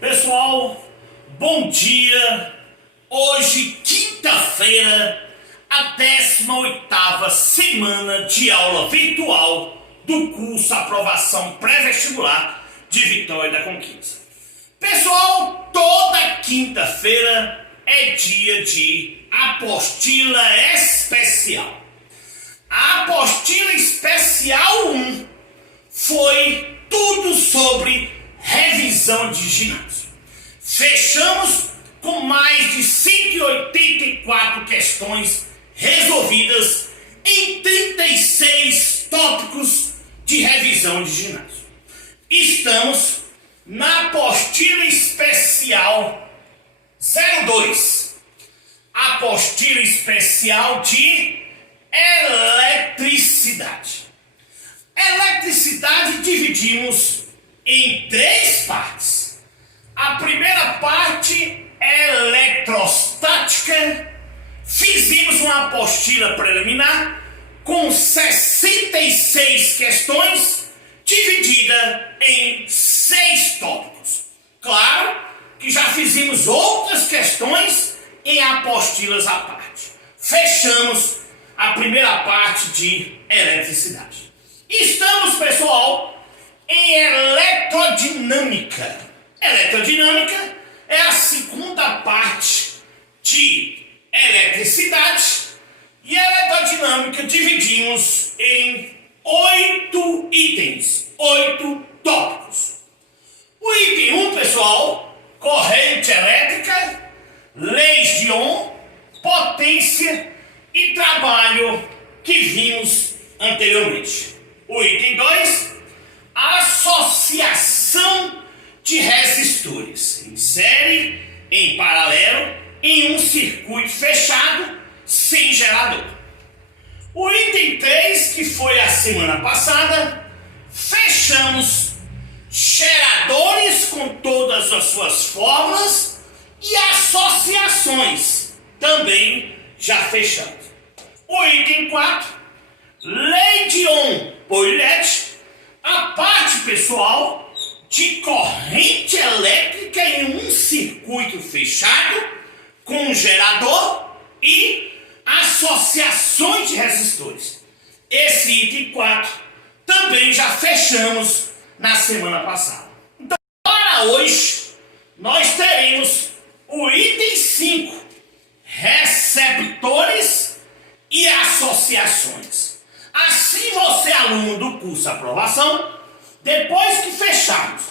Pessoal, bom dia. Hoje, quinta-feira, a 18ª semana de aula virtual do curso Aprovação Pré-Vestibular de Vitória da Conquista. Pessoal, toda quinta-feira é dia de apostila especial. A apostila especial 1 foi tudo sobre revisão de ginásio. Fechamos com mais de 184 questões resolvidas em 36 tópicos de revisão de ginásio. Estamos na apostila especial 02, apostila especial de eletricidade. Eletricidade dividimos em 3 partes. A primeira parte é eletrostática. Fizemos uma apostila preliminar com 66 questões, dividida em 6 tópicos. Claro que já fizemos outras questões em apostilas à parte. Fechamos a primeira parte de eletricidade. Estamos, pessoal, em eletrodinâmica. Eletrodinâmica é a segunda parte de eletricidade, e eletrodinâmica dividimos em 8 itens, 8 tópicos. O item 1, pessoal, corrente elétrica, leis de Ohm, potência e trabalho, que vimos anteriormente. O item 2, associação de resistores em série, em paralelo, em um circuito fechado, sem gerador. O item 3, que foi a semana passada, fechamos geradores com todas as suas fórmulas e associações, também já fechamos. O item 4, lei de Ohm por LED, a parte, pessoal, de corrente elétrica em um circuito fechado, com gerador e associações de resistores. Esse item 4 também já fechamos na semana passada. Então, para hoje, nós teremos o item 5, receptores e associações. Assim, você, aluno do curso Aprovação, depois que fecharmos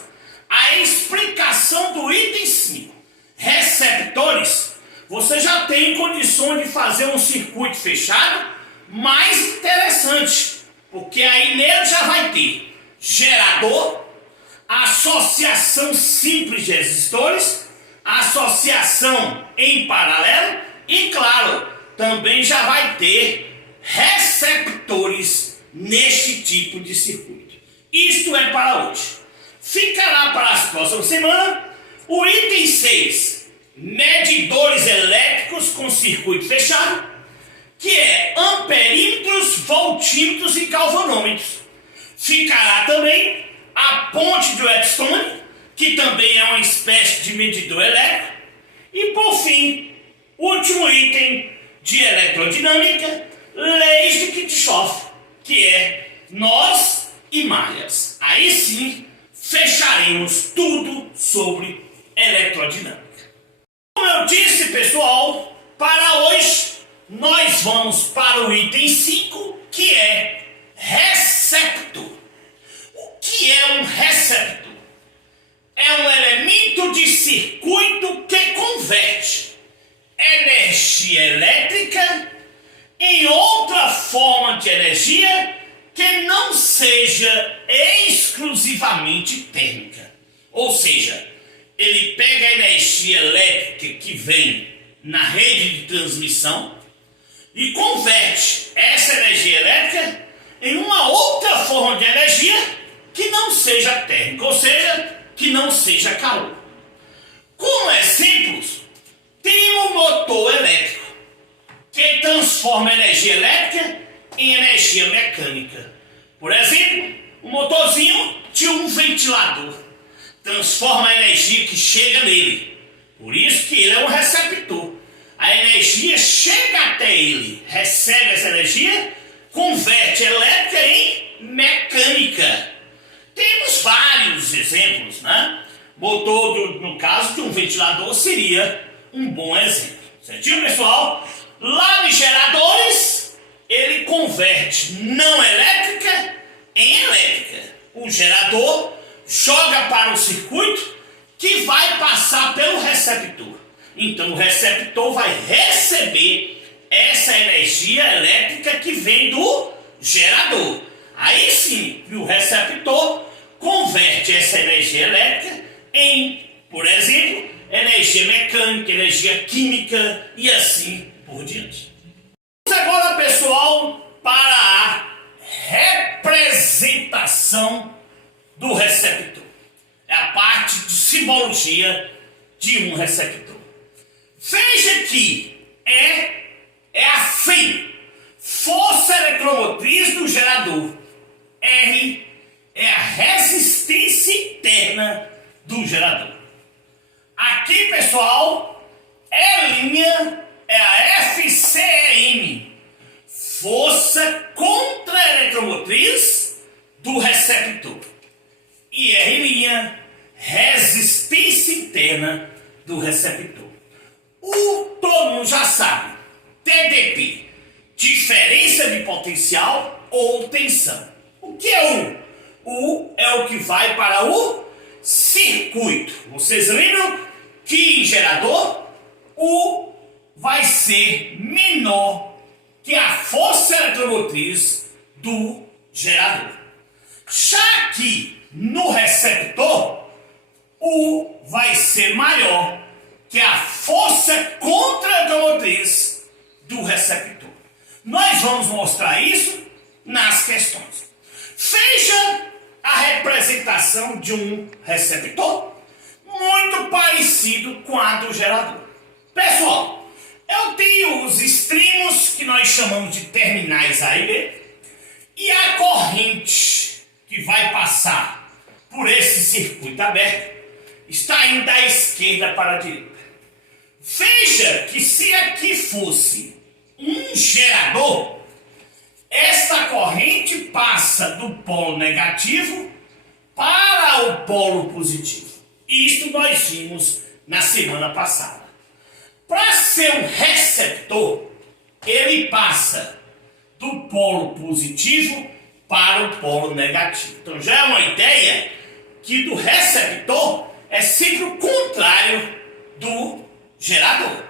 a explicação do item 5, receptores, você já tem condições de fazer um circuito fechado mais interessante, porque aí nele já vai ter gerador, associação simples de resistores, associação em paralelo e, claro, também já vai ter receptores neste tipo de circuito. Isto é para hoje. Ficará para as próximas semanas o item 6, medidores elétricos com circuito fechado, que é amperímetros, voltímetros e galvanômetros. Ficará também a ponte de Whetstone, que também é uma espécie de medidor elétrico. E por fim, o último item de eletrodinâmica, leis de Kirchhoff, que é nós e malhas. Aí sim, fecharemos tudo sobre eletrodinâmica. Como eu disse, pessoal, para hoje nós vamos para o item 5, que é receptor. O que é um receptor? É um elemento de circuito que converte energia elétrica em outra forma de energia que não seja exclusivamente térmica. Ou seja, ele pega a energia elétrica que vem na rede de transmissão e converte essa energia elétrica em uma outra forma de energia que não seja térmica, ou seja, que não seja calor. Como exemplos, tem um motor elétrico que transforma energia elétrica em energia mecânica. Por exemplo, o motorzinho de um ventilador transforma a energia que chega nele. Por isso que ele é um receptor. A energia chega até ele, recebe essa energia, converte elétrica em mecânica. Temos vários exemplos, né? Motor, no caso de um ventilador, seria um bom exemplo. Certinho, pessoal? Lá nos geradores, ele converte não elétrica em elétrica. O gerador joga para o circuito que vai passar pelo receptor. Então o receptor vai receber essa energia elétrica que vem do gerador. Aí sim, o receptor converte essa energia elétrica em, por exemplo, energia mecânica, energia química e assim por diante. Vamos agora, pessoal, para a representação do receptor. É a parte de simbologia de um receptor. Veja que é a FEI, força eletromotriz do gerador. R é a resistência interna do gerador. Aqui, pessoal, E' é a FCEM, força contra-eletromotriz do receptor. E R', resistência interna do receptor. Todo mundo já sabe, TDP, diferença de potencial ou tensão. O que é U? U é o que vai para o circuito. Vocês lembram que em gerador, U vai ser menor que a força eletromotriz do gerador. Já aqui no receptor, U vai ser maior que a força contra-eletromotriz do receptor. Nós vamos mostrar isso nas questões. Veja a representação de um receptor muito parecido com a do gerador. Pessoal, eu tenho os extremos que nós chamamos de terminais A e B e a corrente que vai passar por esse circuito aberto está indo da esquerda para a direita. Veja que se aqui fosse um gerador, esta corrente passa do polo negativo para o polo positivo. Isto nós vimos na semana passada. Para ser um receptor, ele passa do polo positivo para o polo negativo. Então já é uma ideia que do receptor é sempre o contrário do gerador.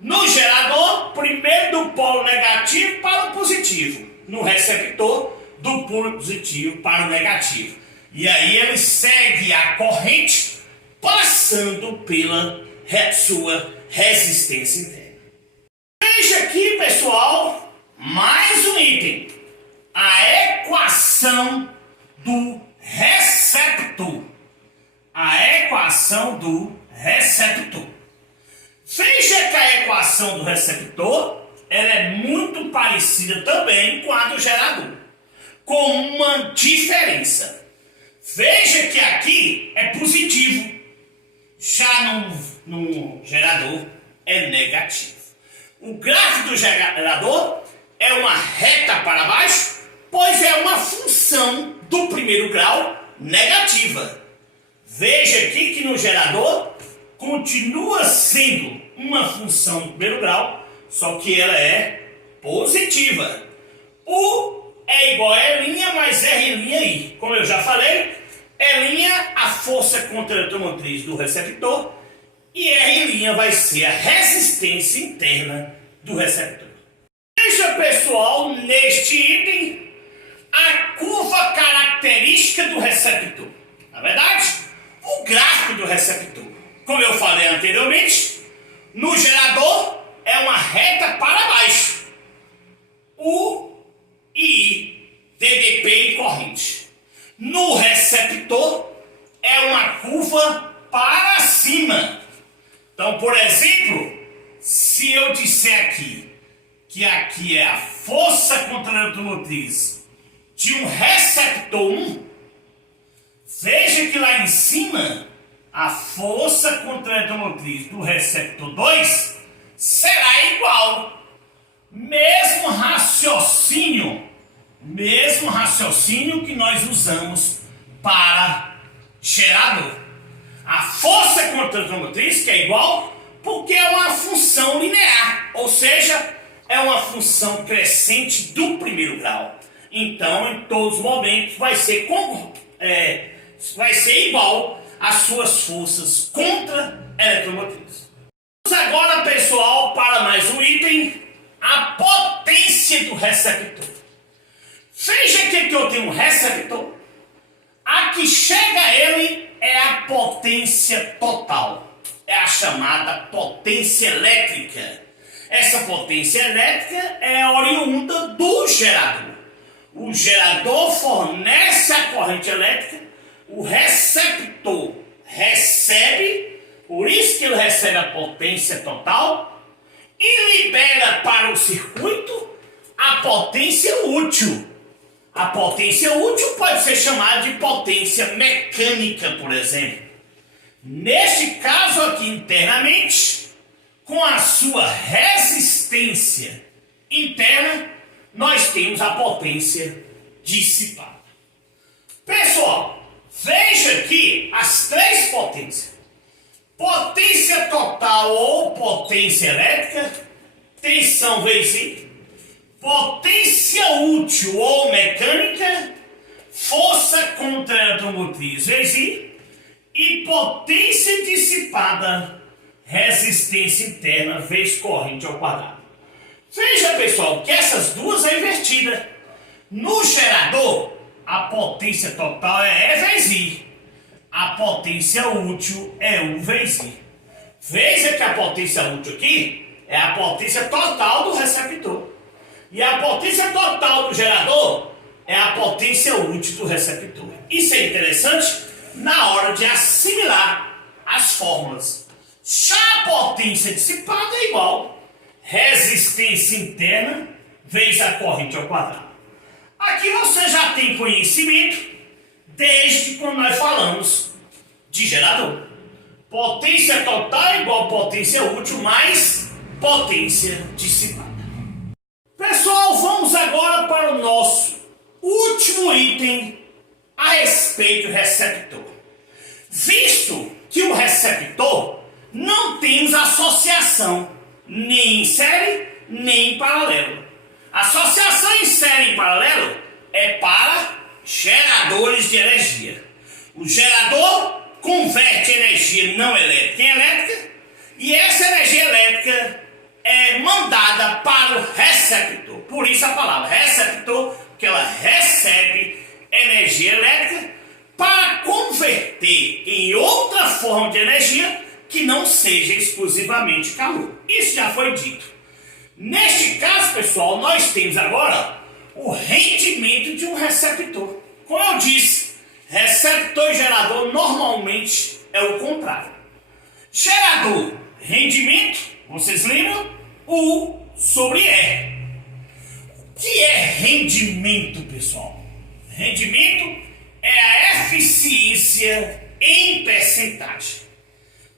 No gerador, primeiro do polo negativo para o positivo. No receptor, do polo positivo para o negativo. E aí ele segue a corrente passando pela sua resistência interna. Veja aqui, pessoal, mais um item. A equação do receptor. A equação do receptor. Veja que a equação do receptor ela é muito parecida também com a do gerador, com uma diferença. Veja que aqui é positivo, já no gerador é negativo. O gráfico do gerador é uma reta para baixo, pois é uma função do primeiro grau negativa. Veja aqui que no gerador continua sendo uma função do primeiro grau, só que ela é positiva. U é igual a E', mais R', como eu já falei, E' a força contra-eletromotriz do receptor e R' vai ser a resistência interna do receptor. Veja, pessoal, neste item, a curva característica do receptor. Na verdade, o gráfico do receptor. Como eu falei anteriormente, no gerador é uma reta para baixo. U e I, TDP e corrente. No receptor é uma curva para cima. Então, por exemplo, se eu disser aqui que aqui é a força contra-eletromotriz de um receptor 1, veja que lá em cima a força contra a eletromotriz do receptor 2 será igual. Mesmo raciocínio que nós usamos para gerador. A força contra a eletromotriz que é igual porque é uma função linear, ou seja, é uma função crescente do primeiro grau. Então, em todos os momentos, vai ser igual às suas forças contra a eletromotriz. Vamos agora, pessoal, para mais um item, a potência do receptor. Veja que aqui eu tenho um receptor. A que chega a ele é a potência total. É a chamada potência elétrica. Essa potência elétrica é oriunda do gerador. O gerador fornece a corrente elétrica, o receptor recebe, por isso que ele recebe a potência total e libera para o circuito a potência útil. A potência útil pode ser chamada de potência mecânica, por exemplo. Neste caso aqui internamente, com a sua resistência interna, nós temos a potência dissipada. Pessoal, veja aqui as três potências. Potência total ou potência elétrica, tensão vezes I. Potência útil ou mecânica, força contra a eletromotriz vezes I. E potência dissipada, resistência interna vezes corrente ao quadrado. Veja, pessoal, que essas duas é invertida. No gerador, a potência total é E vezes I. A potência útil é U vezes I. Veja que a potência útil aqui é a potência total do receptor. E a potência total do gerador é a potência útil do receptor. Isso é interessante na hora de assimilar as fórmulas. Já a potência dissipada é igual resistência interna vezes a corrente ao quadrado. Aqui você já tem conhecimento desde quando nós falamos de gerador. Potência total é igual potência útil mais potência dissipada. Pessoal, vamos agora para o nosso último item a respeito do receptor. Visto que o receptor não tem associação nem em série nem em paralelo. Associação em série e em paralelo é para geradores de energia. O gerador converte energia não elétrica em elétrica e essa energia elétrica é mandada para o receptor. Por isso a palavra receptor, que ela recebe energia elétrica para converter em outra forma de energia que não seja exclusivamente calor. Isso já foi dito. Neste caso, pessoal, nós temos agora o rendimento de um receptor. Como eu disse, receptor e gerador normalmente é o contrário. Gerador, rendimento, vocês lembram? U sobre E. O que é rendimento, pessoal? Rendimento é a eficiência em percentagem.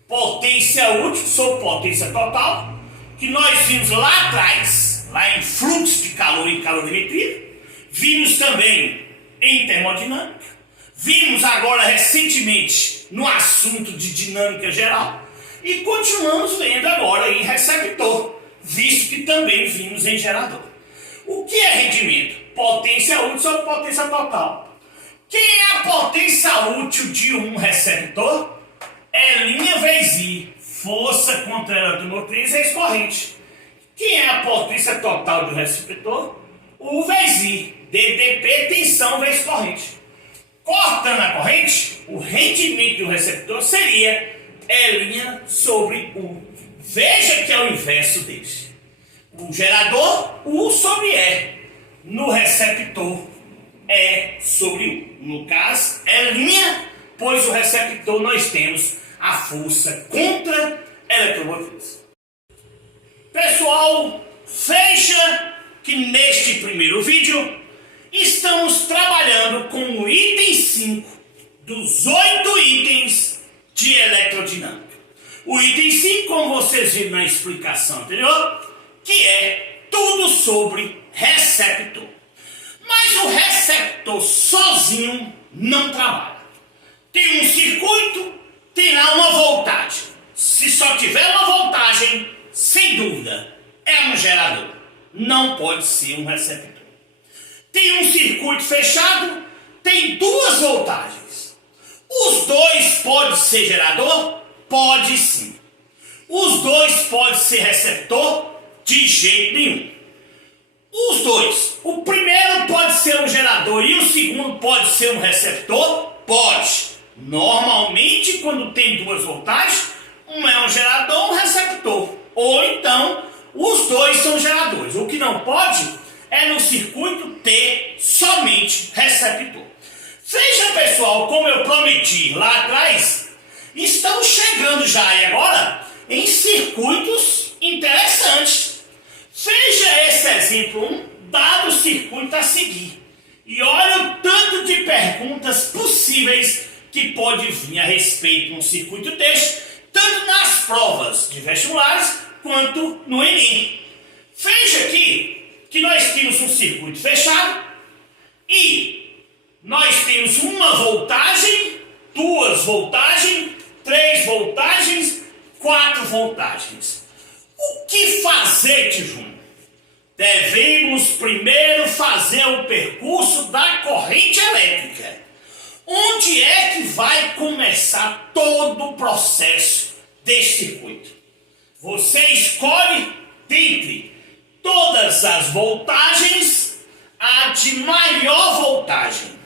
Potência útil sobre potência total, que nós vimos lá atrás, lá em fluxo de calor e calorimetria. Vimos também em termodinâmica. Vimos agora recentemente no assunto de dinâmica geral. E continuamos vendo agora em receptor, visto que também vimos em gerador. O que é rendimento? Potência útil sobre potência total. Quem é a potência útil de um receptor? É linha vezes I, força contra a eletromotriz vezes corrente. Quem é a potência total do receptor? U vezes I, DDP, tensão vezes corrente. Cortando a corrente, o rendimento do receptor seria E' sobre U. Veja que é o inverso desse. O gerador, U sobre E. No receptor, E sobre U. No caso, E', pois o receptor nós temos a força contra a eletromotriz. Pessoal, veja que neste primeiro vídeo estamos trabalhando com o item 5 dos 8 itens de eletrodinâmica. O item 5, como vocês viram na explicação anterior, que é tudo sobre receptor. Mas o receptor sozinho não trabalha. Tem um circuito, tem lá uma voltagem. Se só tiver uma voltagem, sem dúvida, é um gerador. Não pode ser um receptor. Tem um circuito fechado, tem duas voltagens. Os dois podem ser gerador? Pode sim. Os dois podem ser receptor? De jeito nenhum. Os dois. O primeiro pode ser um gerador e o segundo pode ser um receptor? Pode. Normalmente, quando tem duas voltagens, um é um gerador, um receptor. Ou então, os dois são geradores. O que não pode é no circuito ter somente receptor. Veja, pessoal, como eu prometi lá atrás, estamos chegando já e agora em circuitos interessantes. Veja esse exemplo 1, dado o circuito a seguir. E olha o tanto de perguntas possíveis que pode vir a respeito de um circuito deste, tanto nas provas de vestibulares quanto no Enem. Veja aqui que nós temos um circuito fechado e nós temos uma voltagem, duas voltagens, 3 voltagens, 4 voltagens. O que fazer, tio Júnior? Devemos primeiro fazer o percurso da corrente elétrica. Onde é que vai começar todo o processo deste circuito? Você escolhe dentre todas as voltagens a de maior voltagem.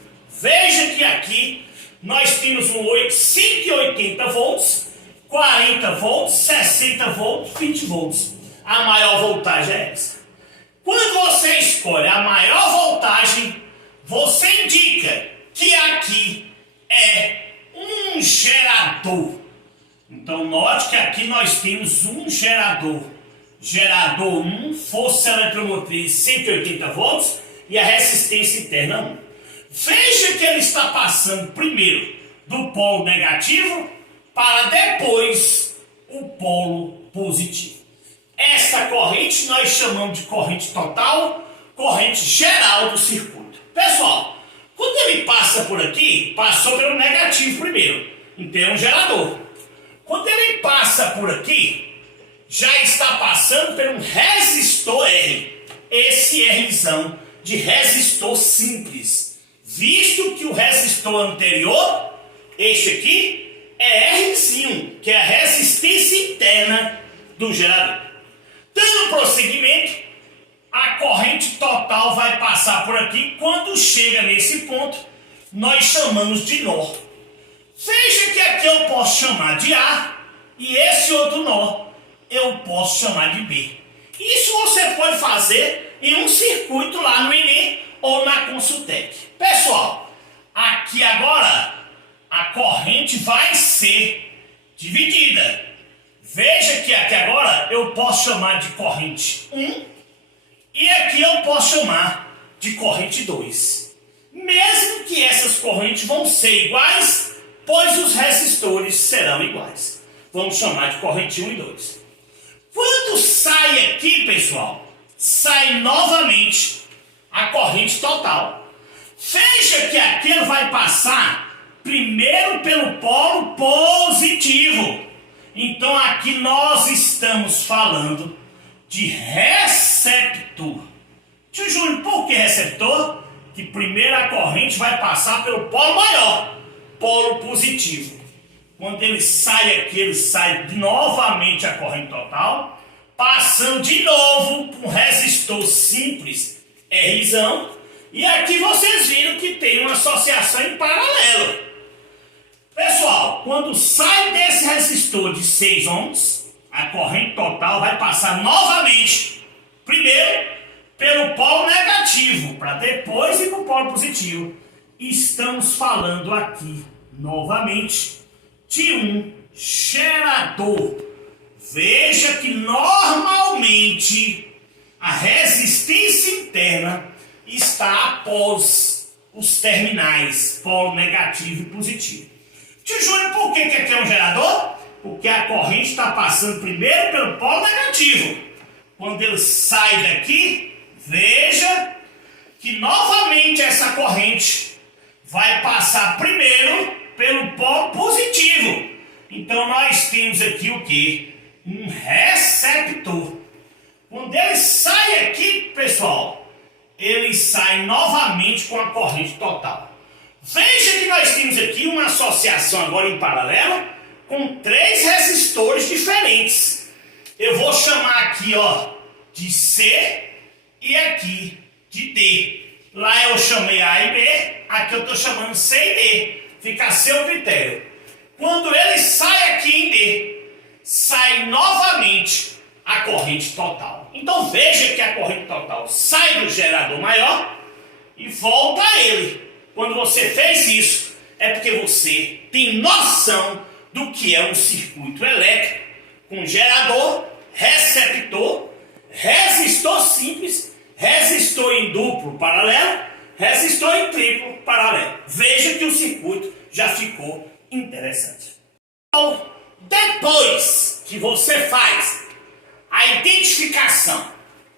Veja que aqui nós temos um 180 volts, 40 volts, 60 volts, 20 volts. A maior voltagem é essa. Quando você escolhe a maior voltagem, você indica que aqui é um gerador. Então note que aqui nós temos um gerador. Gerador 1, força eletromotriz 180 volts e a resistência interna 1. Veja que ele está passando primeiro do polo negativo para depois o polo positivo. Essa corrente nós chamamos de corrente total, corrente geral do circuito. Pessoal, quando ele passa por aqui, passou pelo negativo primeiro, então é um gerador. Quando ele passa por aqui, já está passando por um resistor R. Esse Rzão de resistor simples. Visto que o resistor anterior, este aqui, é Rzinho, que é a resistência interna do gerador. Dando prosseguimento, a corrente total vai passar por aqui. Quando chega nesse ponto, nós chamamos de nó. Veja que aqui eu posso chamar de A e esse outro nó eu posso chamar de B. Isso você pode fazer em um circuito lá no Enem ou na Consultec. Pessoal, aqui agora a corrente vai ser dividida. Veja que aqui agora eu posso chamar de corrente 1 e aqui eu posso chamar de corrente 2. Mesmo que essas correntes vão ser iguais, pois os resistores serão iguais. Vamos chamar de corrente 1 e 2. Quando sai aqui, pessoal, sai novamente a corrente total. Veja que aqui ele vai passar primeiro pelo polo positivo. Então aqui nós estamos falando de receptor. Tio Júnior, por que receptor? Que primeiro a corrente vai passar pelo polo maior, polo positivo. Quando ele sai aqui, ele sai novamente a corrente total, passando de novo por um resistor simples, Rzão. E aqui vocês viram que tem uma associação em paralelo. Pessoal, quando sai desse resistor de 6 ohms, a corrente total vai passar novamente, primeiro pelo polo negativo, para depois ir para o polo positivo. Estamos falando aqui, novamente, de um gerador. Veja que normalmente a resistência interna está após os terminais, polo negativo e positivo. Tio Júnior, por que aqui é um gerador? Porque a corrente está passando primeiro pelo polo negativo. Quando ele sai daqui, veja que novamente essa corrente vai passar primeiro pelo polo positivo. Então nós temos aqui o que? Um receptor. Quando ele sai aqui, pessoal, ele sai novamente com a corrente total. Veja que nós temos aqui uma associação agora em paralelo com 3 resistores diferentes. Eu vou chamar aqui, ó, de C e aqui de D. Lá eu chamei A e B, aqui eu estou chamando C e D. Fica a seu critério. Quando ele sai aqui em D, sai novamente a corrente total. Então veja que a corrente total sai do gerador maior e volta a ele. Quando você fez isso, é porque você tem noção do que é um circuito elétrico com gerador, receptor, resistor simples, resistor em duplo paralelo, resistor em triplo paralelo. Veja que o circuito já ficou interessante. Então, depois que você faz a identificação,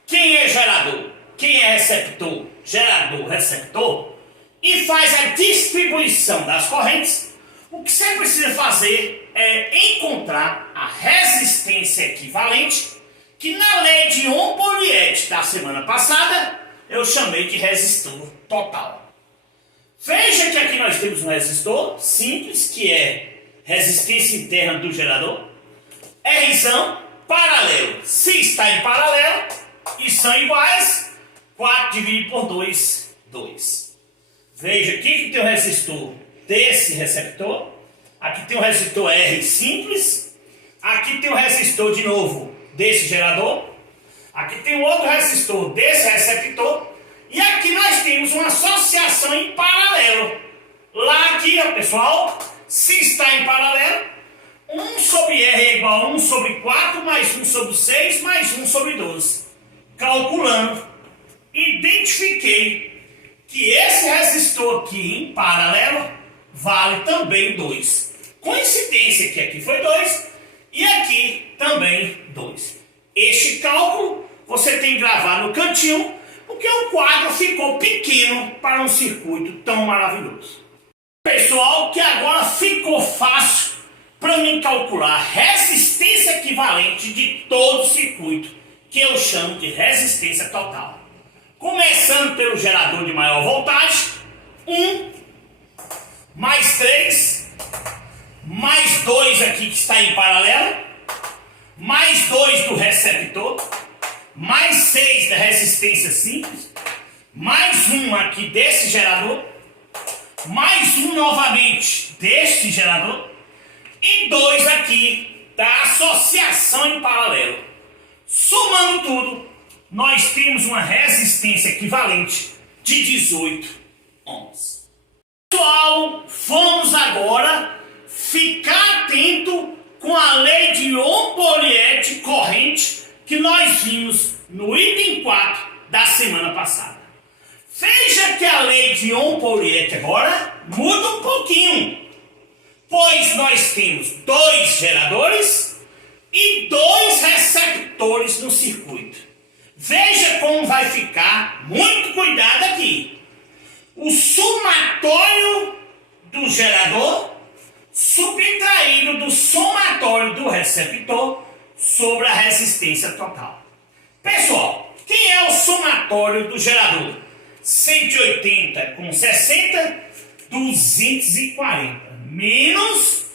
quem é gerador, quem é receptor, gerador, receptor, e faz a distribuição das correntes, o que você precisa fazer é encontrar a resistência equivalente, que na lei de Ohm-Poliet da semana passada, eu chamei de resistor total. Veja que aqui nós temos um resistor simples, que é resistência interna do gerador, Rzão, paralelo. Se está em paralelo e são iguais, 4 dividido por 2, 2. Veja aqui que tem o resistor desse receptor, aqui tem o resistor R simples, aqui tem o resistor de novo desse gerador, aqui tem o outro resistor desse receptor, e aqui nós temos uma associação em paralelo. Lá aqui, ó, pessoal, se está em paralelo, 1 sobre R é igual a 1 sobre 4, mais 1 sobre 6, mais 1 sobre 12. Calculando, identifiquei que esse resistor aqui em paralelo vale também 2. Coincidência que aqui foi 2 e aqui também 2. Este cálculo você tem que gravar no cantinho, porque o quadro ficou pequeno para um circuito tão maravilhoso. Pessoal, que agora ficou fácil para mim calcular a resistência equivalente de todo o circuito, que eu chamo de resistência total. Começando pelo gerador de maior voltagem, 1, mais 3, mais 2 aqui que está em paralelo, mais 2 do receptor, mais 6 da resistência simples, mais 1 aqui desse gerador, mais 1 novamente deste gerador, e 2 aqui da associação em paralelo. Somando tudo, nós temos uma resistência equivalente de 18 ohms. Pessoal, vamos agora ficar atento com a lei de Ohm-Poliet corrente que nós vimos no item 4 da semana passada. Veja que a lei de Ohm-Poliet agora muda um pouquinho, pois nós temos 2 geradores e 2 receptores no circuito. Veja como vai ficar, muito cuidado aqui. O somatório do gerador subtraído do somatório do receptor sobre a resistência total. Pessoal, quem é o somatório do gerador? 180 com 60, 240. Menos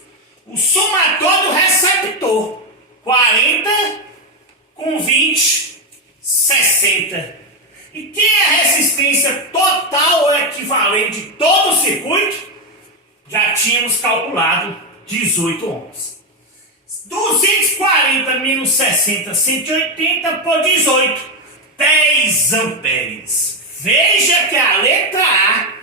o somatório do receptor, 40 com 20, 60. E quem é a resistência total ou equivalente de todo o circuito? Já tínhamos calculado 18 ohms. 240 menos 60, 180 por 18, 10 amperes. Veja que a letra A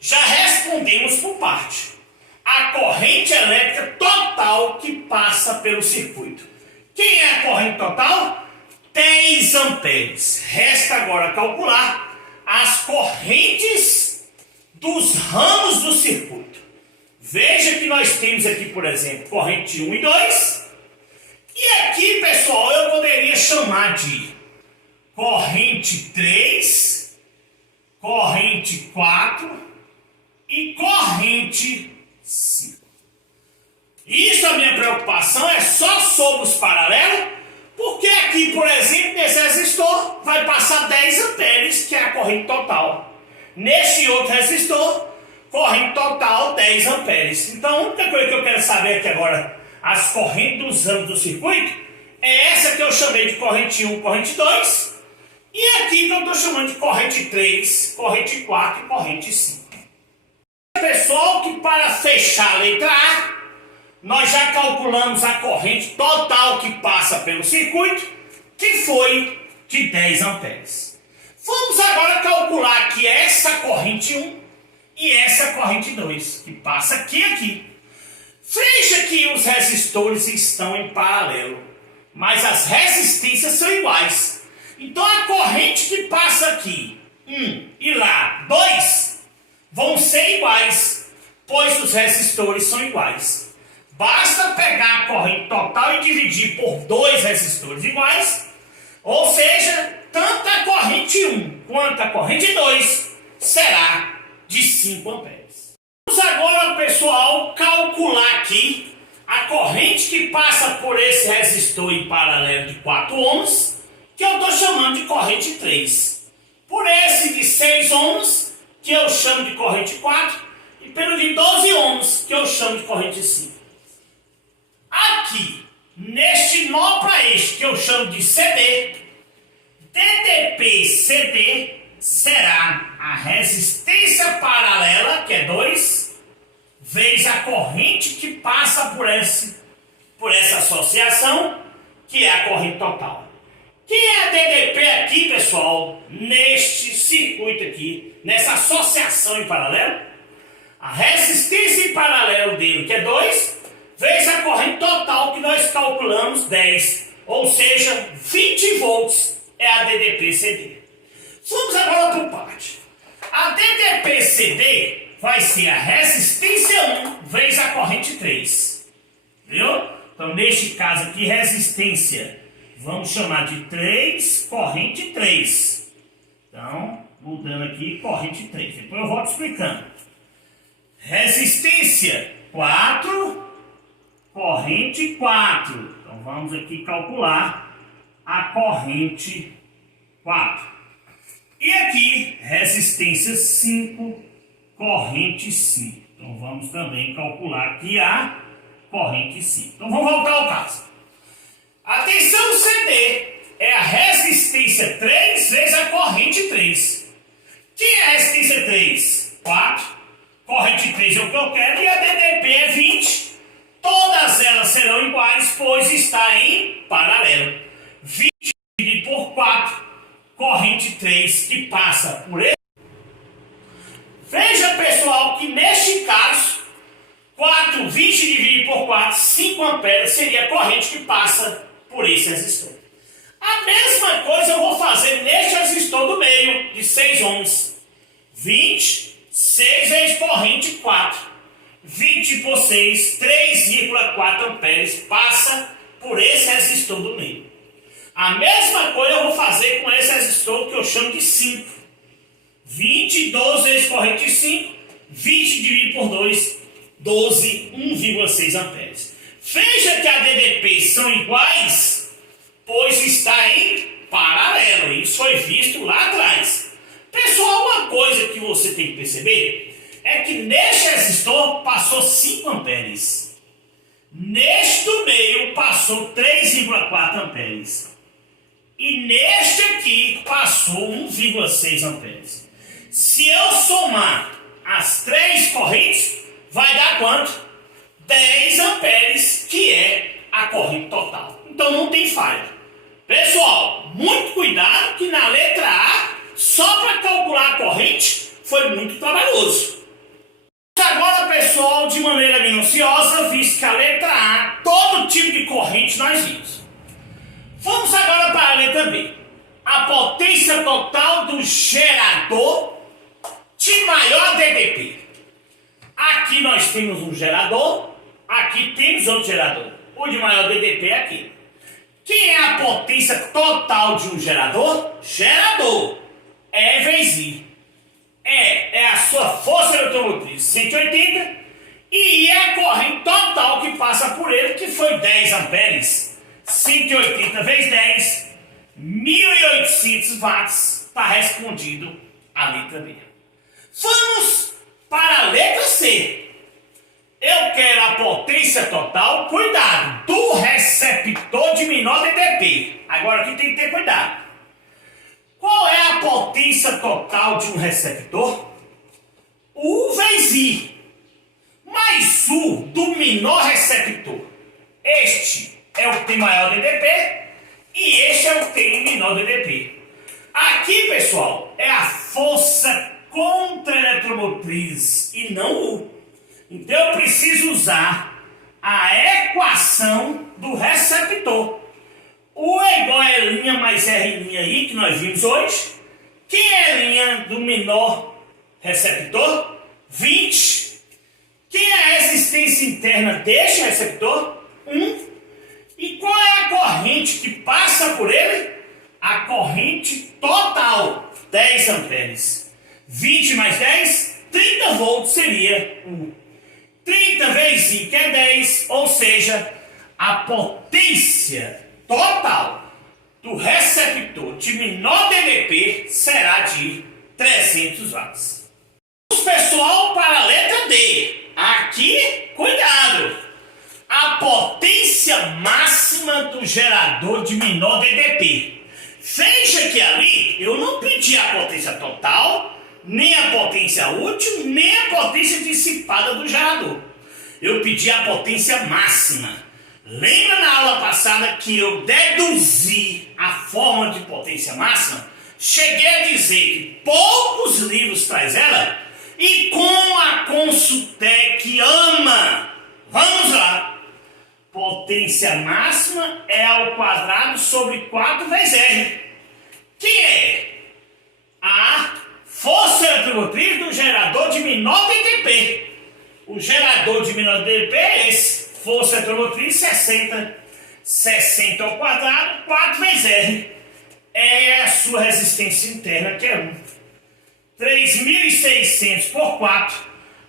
já respondemos por parte. A corrente elétrica total que passa pelo circuito. Quem é a corrente total? 10 amperes. Resta agora calcular as correntes dos ramos do circuito. Veja que nós temos aqui, por exemplo, corrente 1 e 2. E aqui, pessoal, eu poderia chamar de corrente 3, corrente 4 e corrente 5. Isso, a minha preocupação é só sobre os paralelos, porque aqui, por exemplo, nesse resistor vai passar 10 amperes, que é a corrente total. Neste outro resistor, corrente total 10 amperes. Então, a única coisa que eu quero saber aqui agora, as correntes dos ramos do circuito, é essa que eu chamei de corrente 1, corrente 2, e aqui que eu estou chamando de corrente 3, corrente 4 e corrente 5. Pessoal, que para fechar a letra A, nós já calculamos a corrente total que passa pelo circuito, que foi de 10 amperes. Vamos agora calcular aqui essa corrente 1 e essa corrente 2, que passa aqui e aqui. Veja que os resistores estão em paralelo, mas as resistências são iguais. Então a corrente que passa aqui, 1 e lá, 2, vão ser iguais, pois os resistores são iguais. Basta pegar a corrente total e dividir por 2 resistores iguais, ou seja, tanto a corrente 1 quanto a corrente 2 será de 5 amperes. Vamos agora, pessoal, calcular aqui a corrente que passa por esse resistor em paralelo de 4 ohms, que eu estou chamando de corrente 3. Por esse de 6 ohms, que eu chamo de corrente 4, e pelo de 12 ohms, que eu chamo de corrente 5. Aqui, neste nó para este, que eu chamo de CD, DDP-CD será a resistência paralela, que é 2, vezes a corrente que passa por essa associação, que é a corrente total. Que é a DDP aqui, pessoal, neste circuito aqui, nessa associação em paralelo? A resistência em paralelo dele, que é 2, vezes a corrente total que nós calculamos, 10, ou seja, 20 volts é a DDP-CD. Vamos agora por parte. A DDP-CD vai ser a resistência 1 vezes a corrente 3. Viu? Então, neste caso aqui, resistência, vamos chamar de 3, corrente 3. Então, mudando aqui, corrente 3. Depois eu volto explicando. Resistência 4, corrente 4. Então, vamos aqui calcular a corrente 4. E aqui, resistência 5, corrente 5. Então, vamos também calcular aqui a corrente 5. Então, vamos voltar ao caso. Atenção, o CD é a resistência 3 vezes a corrente 3. Que é a resistência 3? 4. Corrente 3 é o que eu quero e a DDP é 20. Todas elas serão iguais, pois está em paralelo. 20 dividido por 4. Corrente 3 que passa por ele. Veja, pessoal, que neste caso, 20 dividido por 4, 5 amperes seria a corrente que passa por esse resistor. A mesma coisa eu vou fazer neste resistor do meio, de 6 ohms. 20, 6 vezes corrente 4. 20 por 6, 3,4 amperes passa por esse resistor do meio. A mesma coisa eu vou fazer com esse resistor que eu chamo de 5. 20, 12 vezes corrente 5, 20 dividido por 2, 12, 1,6 amperes. Veja que a DDP são iguais, pois está em paralelo. Isso foi visto lá atrás. Pessoal, uma coisa que você tem que perceber é que neste resistor passou 5 amperes. Neste do meio passou 3,4 amperes. E neste aqui passou 1,6 amperes. Se eu somar as 3 correntes, vai dar quanto? 10 amperes, que é a corrente total. Então não tem falha. Pessoal, muito cuidado que na letra A, só para calcular a corrente, foi muito trabalhoso. Agora, pessoal, de maneira minuciosa, visto que a letra A, todo tipo de corrente nós vimos. Vamos agora para a letra B. A potência total do gerador de maior DDP. Aqui nós temos um gerador, aqui temos outro gerador. O de maior DDP é aqui. Quem é a potência total de um gerador? Gerador. E vezes I. É a sua força eletromotriz, 180, e é a corrente total que passa por ele, que foi 10 amperes. 180 vezes 10, 1.800 watts. Está respondido a letra B. Vamos para a letra C. Eu quero a potência total, cuidado, do receptor de menor DDP. Agora aqui tem que ter cuidado. Qual é a potência total de um receptor? U vezes I, mais U do menor receptor. Este é o que tem maior DDP e este é o que tem menor DDP. Aqui, pessoal, é a força contra-eletromotriz e não U. Então eu preciso usar a equação do receptor. U é igual a L' mais R' aí, que nós vimos hoje. Quem é a linha do menor receptor? 20. Quem é a resistência interna deste receptor? 1. E qual é a corrente que passa por ele? A corrente total, 10 amperes. 20 mais 10, 30 volts seria 1. 30 vezes I, que é 10, ou seja, a potência total do receptor de menor DDP será de 300 watts. Vamos, pessoal, para a letra D. Aqui, cuidado! A potência máxima do gerador de menor DDP. Veja que ali eu não pedi a potência total, nem a potência útil, nem a potência dissipada do gerador. Eu pedi a potência máxima. Lembra na aula passada que eu deduzi a forma de potência máxima? Cheguei a dizer que poucos livros traz ela e como a Consultec ama. Vamos lá. Potência máxima é ao quadrado sobre 4 vezes R, que é a força eletromotriz do gerador de menor DDP. O gerador de menor DDP é esse. Força eletromotriz 60. 60 ao quadrado, 4 vezes R. É a sua resistência interna, que é 1. 3.600 por 4.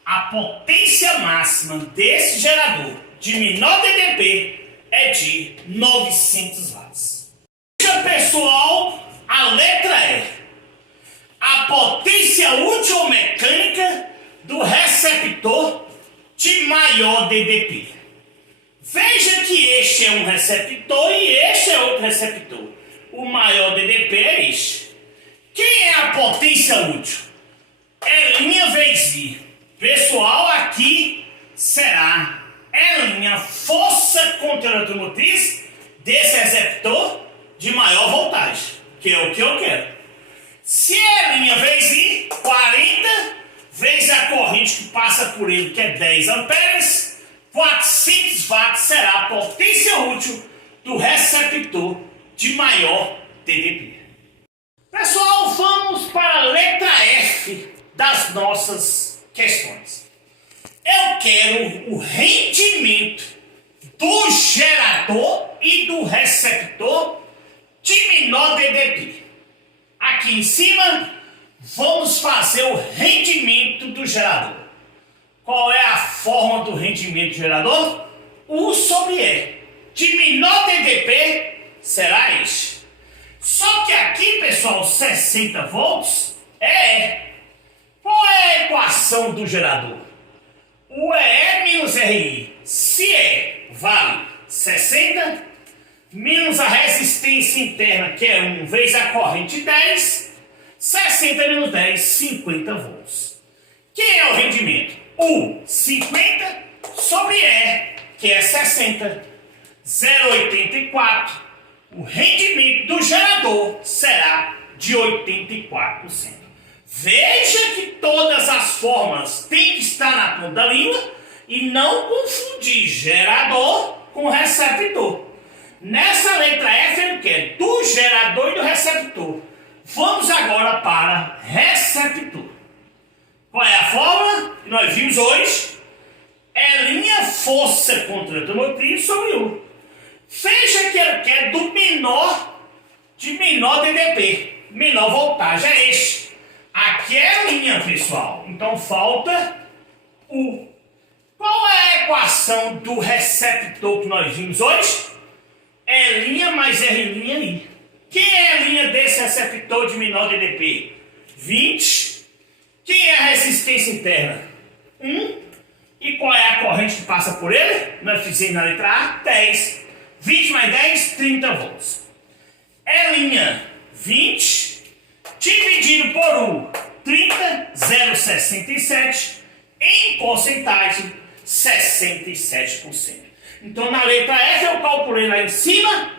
A potência máxima desse gerador de menor DDP é de 900 watts. Veja, pessoal, a letra E. A potência útil ou mecânica do receptor de maior DDP. Veja que este é um receptor e este é outro receptor. O maior DDP é este. Quem é a potência útil? L' vezes I. Pessoal, aqui será L' força contra-eletromotriz desse receptor de maior voltagem, que é o que eu quero. Se L' vezes I, 40 vezes a corrente que passa por ele, que é 10 amperes, 400 watts será a potência útil do receptor de maior DDP. Pessoal, vamos para a letra F das nossas questões. Eu quero o rendimento do gerador e do receptor de menor DDP. Aqui em cima, vamos fazer o rendimento do gerador. Qual é a forma do rendimento do gerador? U sobre E. De menor DDP será este. Só que aqui, pessoal, 60 volts é E. Qual é a equação do gerador? O EE menos RI. Se E vale 60, menos a resistência interna, que é 1, vezes a corrente 10, 60 menos 10, 50 volts. Quem é o rendimento? U, 50 sobre E, que é 60, 0,84. O rendimento do gerador será de 84%. Veja que todas as formas têm que estar na ponta da língua e não confundir gerador com receptor. Nessa letra F ele quer do gerador e do receptor. Vamos agora para receptor. Qual é a fórmula que nós vimos hoje? É força contra motriz sobre U. Veja que ele quer do menor de menor DDP. Menor voltagem é este. Aqui é a linha, pessoal. Então falta U. Qual é a equação do receptor que nós vimos hoje? É' mais R'I. Quem é a linha desse receptor de menor DDP? 20. Quem é a resistência interna? 1. E qual é a corrente que passa por ele? Nós fizemos na letra A, 10. 20 mais 10, 30 volts. É' 20 dividido por U, 30, 0,67. Em porcentagem, 67%. Então na letra F eu calculei lá em cima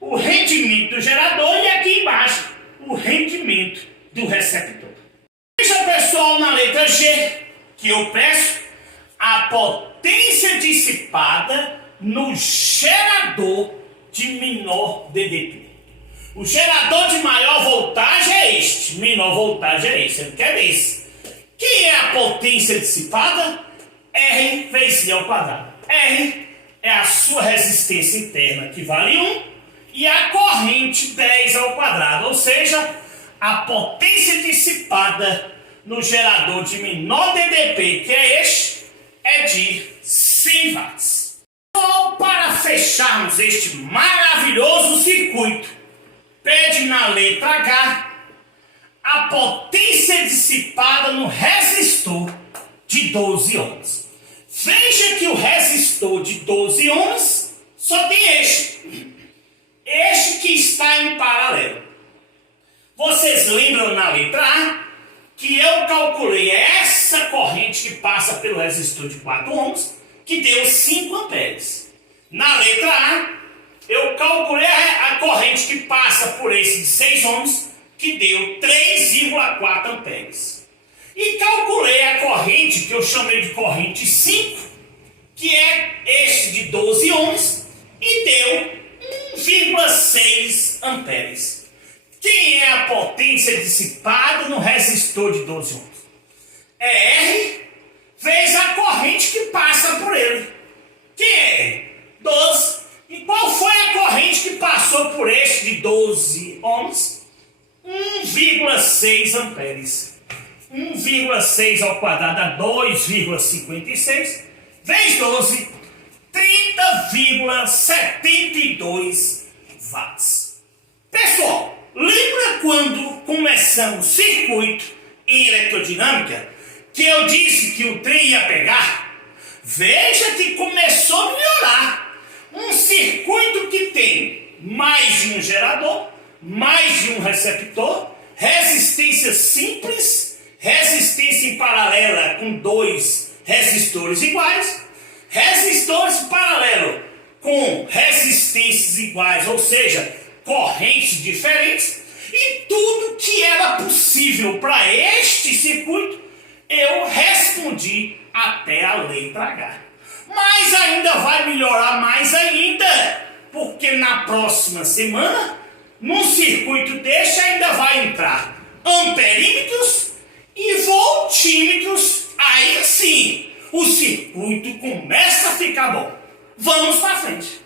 o rendimento do gerador e aqui embaixo o rendimento do receptor. Veja, pessoal, na letra G, que eu peço a potência dissipada no gerador de menor DDP. O gerador de maior voltagem é este, menor voltagem é esse, ele quer esse. Que é a potência dissipada? R vezes I ao quadrado. R é a sua resistência interna, que vale 1, e a corrente 10 ao quadrado, ou seja, a potência dissipada no gerador de menor DDP, que é este, é de 100 watts. Só para fecharmos este maravilhoso circuito, pede na letra H a potência dissipada no resistor de 12 ohms. Veja que o resistor de 12 ohms só tem este que está em paralelo. Vocês lembram na letra A que eu calculei essa corrente que passa pelo resistor de 4 ohms, que deu 5 amperes. Na letra A, eu calculei a corrente que passa por esse de 6 ohms, que deu 3,4 amperes. E calculei a corrente que eu chamei de corrente 5, que é este de 12 ohms, e deu 1,6 amperes. Quem é a potência dissipada no resistor de 12 ohms? É R vezes a corrente que passa por ele. Que é 12. E qual foi a corrente que passou por este de 12 ohms? 1,6 amperes. 1,6 ao quadrado dá 2,56 vezes 12, 30,72 watts. Pessoal, lembra quando começamos o circuito em eletrodinâmica que eu disse que o trem ia pegar? Veja que começou a melhorar. Um circuito que tem mais de um gerador, mais de um receptor, resistência simples, resistência em paralela com 2 resistores iguais, resistores paralelos com resistências iguais, ou seja, correntes diferentes, e tudo que era possível para este circuito, eu respondi até a letra H. Mas ainda vai melhorar mais ainda, porque na próxima semana, num circuito deste ainda vai entrar amperímetros e voltímetros. Aí sim, o circuito começa a ficar bom. Vamos para frente.